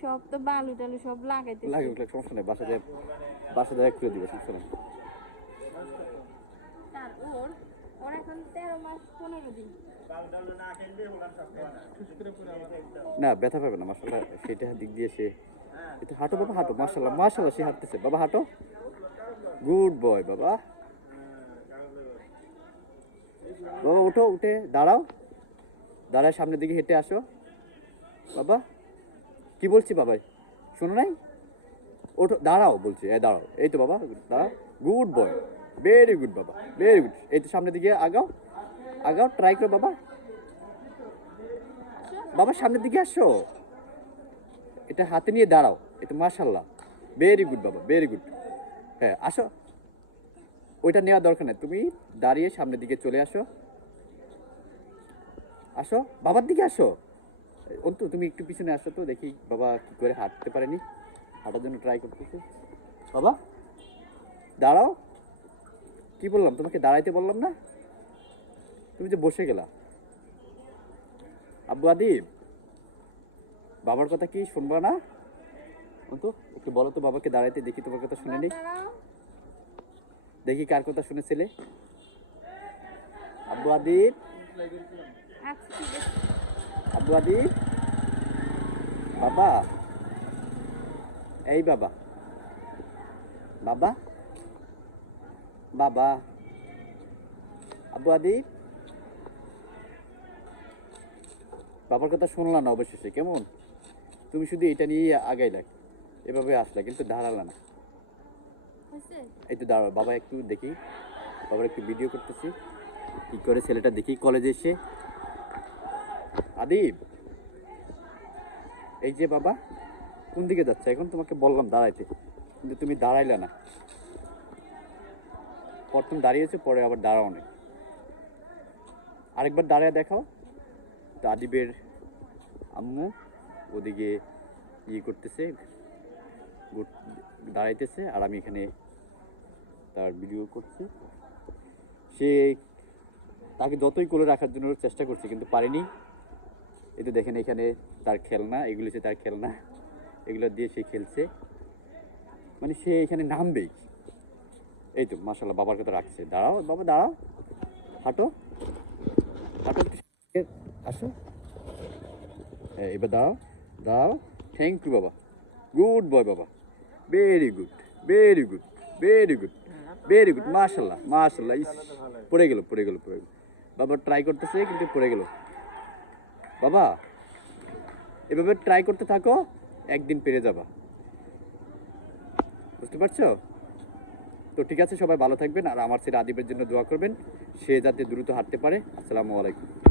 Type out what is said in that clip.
সব তো বালু টালু সব লাগাইতে লাগে সমস্যা নেই বাসা যায় বাসা যায় করে দিবে সমস্যা নেই। ওর এখন তেরো মাস, পনেরো দিন। না, ব্যথা পাবে না মাসাল্লাহ সেটা দিক দিয়ে সে এটা হাঁটো বাবা, হাঁটো মাসাল্লাহ মাসাল্লাহ সে হাঁটতেছে। বাবা, হাঁটো। গুড বয় বাবা। বাবা উঠো উঠে, দাঁড়াও। দাঁড়ায় সামনের দিকে হেঁটে আসো। বাবা, কি বলছি বাবা শোনো নাই? ওঠো, দাঁড়াও বলছি, এই দাঁড়াও, এই তো বাবা, দাঁড়াও। গুড বয় ভেরি গুড বাবা ভেরি গুড এই তো সামনের দিকে আগাও। আগাও ট্রাই করো বাবা বাবা সামনের দিকে আসো। এটা হাতে নিয়ে দাঁড়াও। এটা মাশাল্লাহ ভেরি গুড বাবা ভেরি গুড হ্যাঁ আসো। ওইটা নেওয়া দরকার নেই। তুমি দাঁড়িয়ে সামনের দিকে চলে আসো। আসো। বাবার দিকে আসো। অন্তু, তুমি একটু পিছনে আসো তো। দেখি বাবা কি করে হাঁটতে পারেনি। হাঁটার জন্য ট্রাই করতেছে। বাবা, দাঁড়াও। কি বললাম? তোমাকে দাঁড়াইতে বললাম না? তুমি যে বসে গেলা। আব্বু আদিব, বাবার কথা কি শুনবা না? অন্তু, একটু বলো তো বাবাকে দাঁড়াইতে, দেখি তোমার কথা শুনে নেই দেখি কার কথা শুনেছিলে। আব্বু আদিব? আব্বু আদিব? বাবা? এই বাবা। বাবা? বাবা আব্বু আদিব? বাবার কথা শুনলা না অবশেষে কেমন? তুমি শুধু এটা নিয়েই আগাইলা এভাবে আসলা কিন্তু দাঁড়ালা না। এই তো দাঁড়াও বাবা একটু দেখি বাবার একটু ভিডিও করতেছি কি করে ছেলেটা দেখি কলেজে এসে। আদিব? এই যে বাবা কোন দিকে যাচ্ছে? এখন তোমাকে বললাম দাঁড়াইতে কিন্তু তুমি দাঁড়াইলে না। প্রথম দাঁড়িয়েছে, পরে আবার দাঁড়াও নেই আরেকবার দাঁড়ায় দেখাও। তো আদিবের আম্মু ওদিকে ইয়ে করতেছে দাঁড়াইতেছে, আর আমি এখানে তার ভিডিও করছি। সে তাকে যতই কোলে রাখার জন্য চেষ্টা করছে, কিন্তু পারেনি। এই তো দেখেন এখানে তার খেলনা, এগুলো হচ্ছে তার খেলনা। এগুলো দিয়ে সে খেলছে। মানে সে এখানে নামবেই। এই তো মাসাল্লাহ বাবার কথা রাখছে। দাঁড়াও বাবা দাঁড়াও। হাঁটো। হাঁটো আসো। হ্যাঁ এবার দাঁড়াও দাঁড়াও। থ্যাংক ইউ বাবা। গুড বয় বাবা। Very good very good very good very good মাশাল্লাহ মাশাল্লাহ ইস, পড়ে গেল পড়ে গেল পড়ে গেল। বাবা ট্রাই করতেছে কিন্তু পড়ে গেল। বাবা এভাবে ট্রাই করতে থাকো একদিন পেরে যাবা। বুঝতে পারছ? তো ঠিক আছে, সবাই ভালো থাকবেন আর আমার ছেলে আদিবের জন্য দোয়া করবেন। সে যাতে দ্রুত হাঁটতে পারে। আসসালামু আলাইকুম।